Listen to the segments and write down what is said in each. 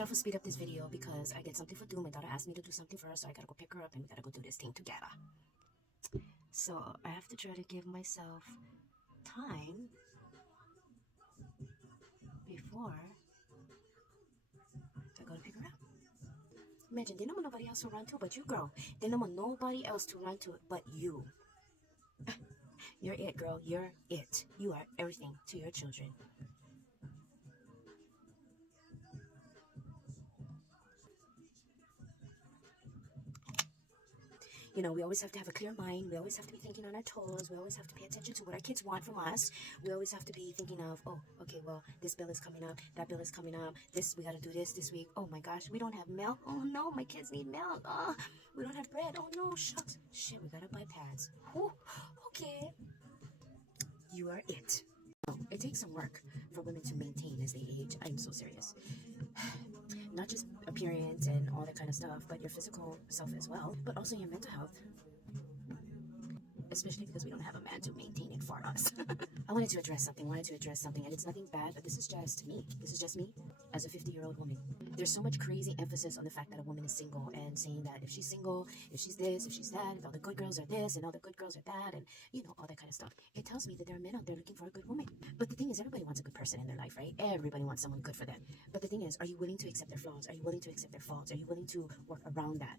try to speed up this video because I get something for do. My daughter asked me to do something for her, so I gotta go pick her up and we gotta go do this thing together. So I have to try to give myself time before I go to pick her up. Imagine, they don't want nobody else to run to but you, girl. They don't want nobody else to run to but you. You're it, girl. You're it. You are everything to your children. You know, we always have to have a clear mind. We always have to be thinking on our toes. We always have to pay attention to what our kids want from us. We always have to be thinking of, oh, okay, well, this bill is coming up. That bill is coming up. We got to do this week. Oh, my gosh, we don't have milk. Oh, no, my kids need milk. Oh, we don't have bread. Oh, no, shucks. Shit, we got to buy pads. Oh, okay. You are it. It takes some work for women to maintain as they age. I'm so serious. Not just appearance and all that kind of stuff, but your physical self as well, but also your mental health. Especially because we don't have a man to maintain it for us. I wanted to address something, and it's nothing bad, but this is just me. This is just me as a 50-year-old woman. There's so much crazy emphasis on the fact that a woman is single and saying that if she's single, if she's this, if she's that, if all the good girls are this and all the good girls are that, and you know, all that kind of stuff. It tells me that there are men out there looking for a good woman. But the thing is, everybody wants a good person in their life, right? Everybody wants someone good for them. But the thing is, are you willing to accept their flaws? Are you willing to accept their faults? Are you willing to work around that?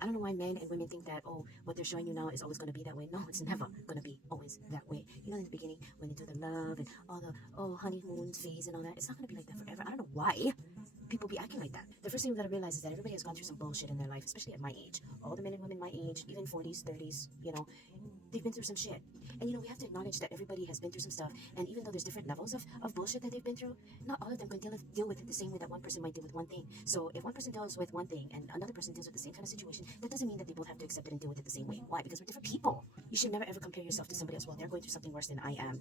I don't know why men and women think that, oh, what they're showing you now is always going to be that way. No, it's never going to be always that way. You know, in the beginning, when they do the love and all the, oh, honeymoon phase and all that, it's not going to be like that forever. I don't know why people be acting like that. The first thing we got to realize is that everybody has gone through some bullshit in their life, especially at my age. All the men and women my age, even 40s, 30s, you know, they've been through some shit. And, you know, we have to acknowledge that everybody has been through some stuff. And even though there's different levels of bullshit that they've been through, not all of them can deal with it the same way that one person might deal with one thing. So if one person deals with one thing and another person deals with the same kind of situation, that doesn't mean that they both have to accept it and deal with it the same way. Why? Because we're different people. You should never ever compare yourself to somebody else. Well, they're going through something worse than I am,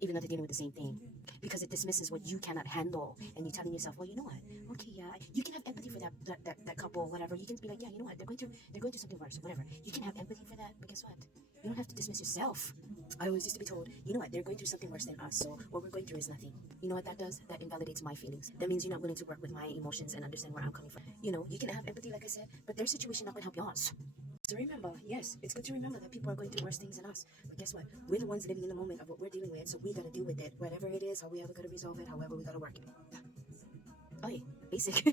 even though they're dealing with the same thing. Because it dismisses what you cannot handle. And you're telling yourself, well, you know what? Okay, yeah, you can have empathy for that couple, whatever. You can be like, yeah, you know what? They're going through something worse, whatever. You can have empathy for that, but guess what? You don't have to dismiss yourself. I always used to be told, you know what, they're going through something worse than us, so what we're going through is nothing. You know what that does? That invalidates my feelings. That means you're not willing to work with my emotions and understand where I'm coming from. You know, you can have empathy, like I said, but their situation not going to help yours. So remember, yes, it's good to remember that people are going through worse things than us. But guess what? We're the ones living in the moment of what we're dealing with, so we got to deal with it. Whatever it is, however we got to resolve it, however we got to work it. Oh yeah, basic.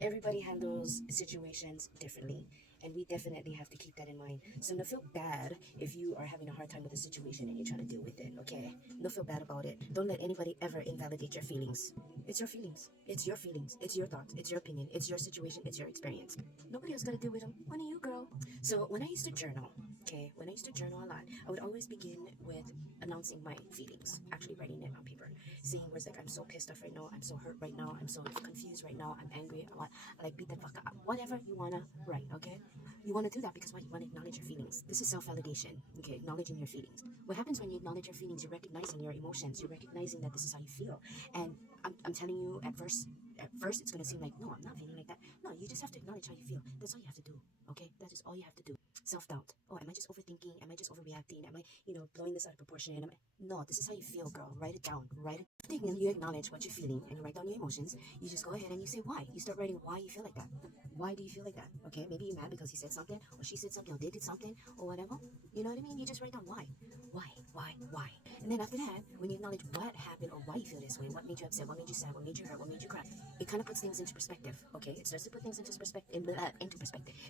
Everybody handles situations differently, and we definitely have to keep that in mind. So don't feel bad if you are having a hard time with a situation and you're trying to deal with it, okay? Don't feel bad about it. Don't let anybody ever invalidate your feelings. It's your feelings. It's your feelings. It's your thoughts. It's your opinion. It's your situation. It's your experience. Nobody else got to deal with them. Only you, girl. So when I used to journal, okay, when I used to journal a lot, I would always begin with announcing my feelings, actually writing it on paper, saying words like, I'm so pissed off right now, I'm so hurt right now, I'm so confused right now, I'm angry, I like beat the fuck up, whatever you want to write, okay? You want to do that because what? You want to acknowledge your feelings. This is self-validation, okay? Acknowledging your feelings. What happens when you acknowledge your feelings, you're recognizing your emotions, you're recognizing that this is how you feel. And I'm telling you, at first it's going to seem like, no, I'm not feeling like that. No, you just have to acknowledge how you feel. That's all you have to do, okay? That is all you have to do. Self-doubt. Oh, am I just overthinking? Am I just overreacting? Am I, blowing this out of proportion? No, this is how you feel, girl. Write it down. Write it. When you acknowledge what you're feeling and you write down your emotions, you just go ahead and you say why. You start writing why you feel like that. Why do you feel like that? Okay, maybe you're mad because he said something, or she said something, or they did something, or whatever. You know what I mean? You just write down why. Why? And then after that, when you acknowledge what happened or why you feel this way, what made you upset, what made you sad, what made you hurt, what made you cry, it kind of puts things into perspective, okay? It starts to put things into perspective. And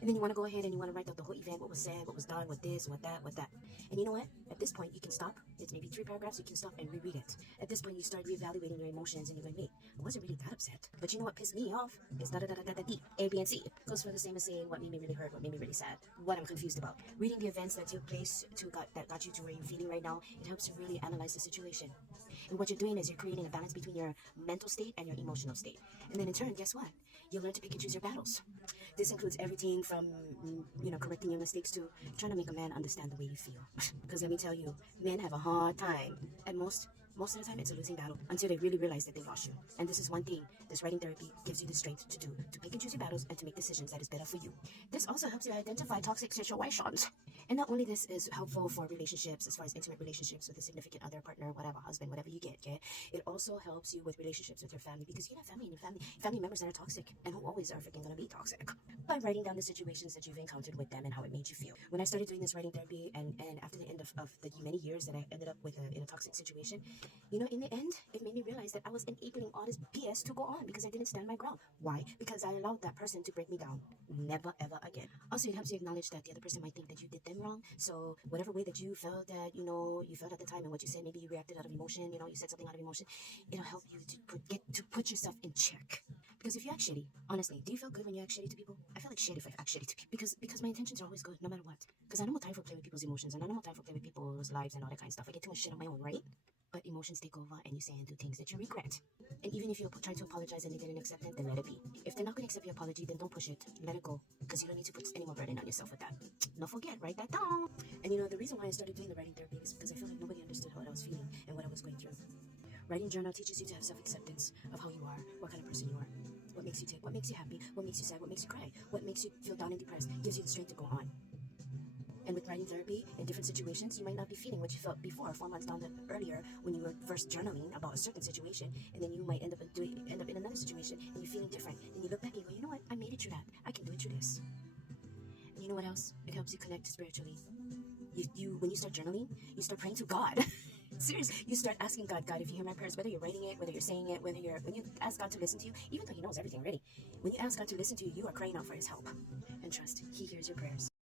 then you want to go ahead and you want to write out the whole event, what was said, what was done, what this, what that. And you know what? At this point, you can stop. It's maybe 3 paragraphs. You can stop and reread it. At this point, you start reevaluating your emotions and you're like, wait, I wasn't really that upset. But you know what pissed me off? Is da-da-da-da-da-D, A, B, and C. Goes for the same as saying what made me really hurt, what made me really sad, what I'm confused about. Reading the events that took place that got you to where you're feeling right now, it helps you really analyze the situation. And what you're doing is you're creating a balance between your mental state and your emotional state. And then in turn, guess what? You'll learn to pick and choose your battles. This includes everything from, correcting your mistakes to trying to make a man understand the way you feel. Because let me tell you, men have a hard time. And most of the time, it's a losing battle until they really realize that they lost you. And this is one thing this writing therapy gives you the strength to do, to pick and choose your battles and to make decisions that is better for you. This also helps you identify toxic situations And not only this is helpful for relationships, as far as intimate relationships with a significant other, partner, whatever, husband, whatever you get, okay? It also helps you with relationships with your family, because you have family and family members that are toxic and who always are freaking gonna be toxic. By writing down the situations that you've encountered with them and how it made you feel. When I started doing this writing therapy, and after the end of the many years that I ended up with in a toxic situation, you know, in the end, it made me realize that I was enabling all this BS to go on because I didn't stand my ground. Why? Because I allowed that person to break me down. Never, ever again. Also, it helps you acknowledge that the other person might think that you did them wrong. So whatever way that you felt that, you know, you felt at the time and what you said, maybe you reacted out of emotion, you know, you said something out of emotion, it'll help you to put yourself in check. Because if you act shitty, honestly, do you feel good when you act shitty to people? I feel like shit if I act shitty to people. Because my intentions are always good, no matter what. Because I don't have time for playing with people's emotions, and I don't have time for playing with people's lives and all that kind of stuff. I get too much shit on my own, right? But emotions take over, and you say and do things that you regret. And even if you try to apologize and they didn't accept it, then let it be. If they're not going to accept your apology, then don't push it. Let it go. Because you don't need to put any more burden on yourself with that. Don't forget, write that down. And you know, the reason why I started doing the writing therapy is because I feel like nobody understood what I was feeling and what I was going through. Writing journal teaches you to have self-acceptance of how you are, what kind of person you are. What makes you tick, what makes you happy, what makes you sad, what makes you cry, what makes you feel down and depressed, gives you the strength to go on. And with writing therapy, in different situations, you might not be feeling what you felt before, 4 months down earlier, when you were first journaling about a certain situation, and then you might end up in another situation, and you're feeling different. And you look back and you go, you know what? I made it through that. I can do it through this. And you know what else? It helps you connect spiritually. When you start journaling, you start praying to God. Seriously, you start asking God, if you hear my prayers, whether you're writing it, whether you're saying it, when you ask God to listen to you, even though He knows everything already, when you ask God to listen to you, you are crying out for His help. And trust, He hears your prayers.